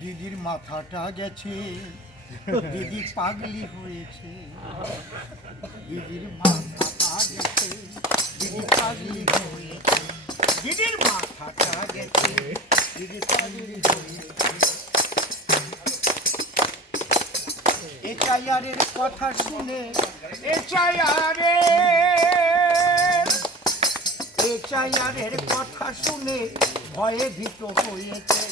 দিদির মাথাটা গেছে, দিদি পাগলি হয়েছে। দিদির মাথাটা গেছে, দিদি পাগলি হয়েছে। দিদির মাথাটা গেছে, দিদি পাগলি হয়েছে। এচাইয়ারের কথা শুনে এচাইয়ারের এচাইয়ারের কথা শুনে ভয়ে ভীত হয়েছে।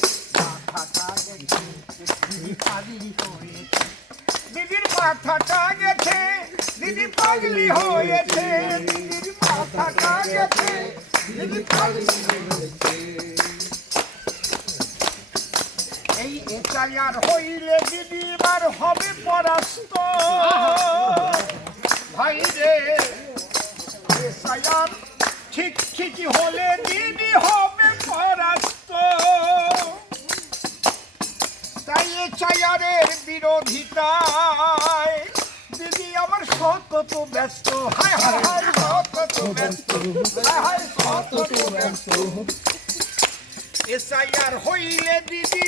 দিদির মাথাটা গেছে দিদি পাগলি হয়েছে দিদির মাথাটা গেছে দিদি পাগলি হয়েছে এই এচাইয়ার হইলে দিদি এবার হবে পরাস্ত ভাই রে ঠিক ঠিকই হলে দিদি চায়ারের বিরোধিতায়। দিদি, আমার সতত ব্যস্ত। হায় হায় হায় সতত ব্যস্ত। হায় ব্যস্ত। এসআইআর হইলে দিদি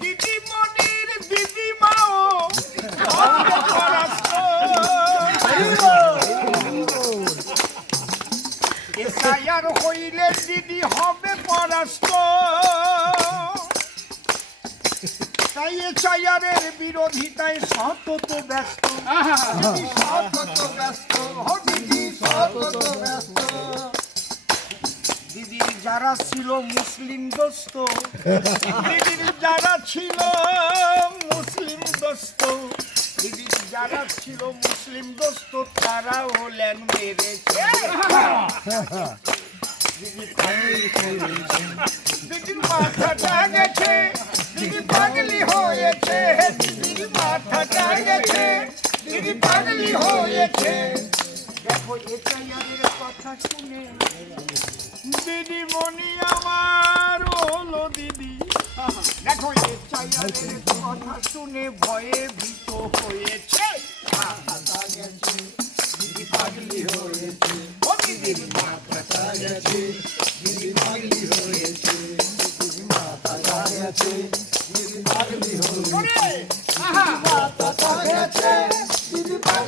দিদি মনির দিদি মাও এসআইআর হইলে দিদি হবে পরাস্ত। তাই এসআইআরের বিরোধিতায় সতত ব্যস্ত। সতত ব্যস্ত দিদি সতত ব্যস্ত। দিদির যারা ছিল মুসলিম দোস্ত দিদির যারা ছিল মুসলিম দোস্ত দিদির যারা ছিল মুসলিম দোস্ত তারা হলেন মেরেছে। দিদি দিদির মাথাটা গেছে। দিদি পাগলি হয়েছে, দিদির মাথাটা গেছে দিদি পাগলি হয়েছে। দেখো এটাইয়ারের কথা শুনে। দিদি মনি আমার হলো দিদি। দেখো এ চাইয়ারের কথা শুনে ভয়ে ভীত হয়েছে। দিদি পাগলি হয়েছে। ও দিদির মাথাটা গেছে দিদি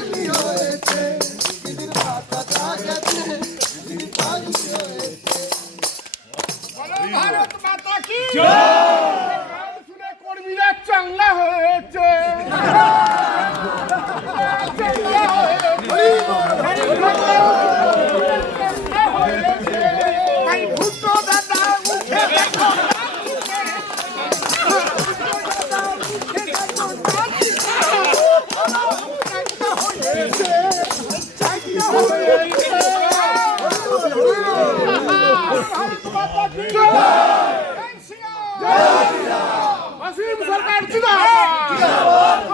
知道吗？知道？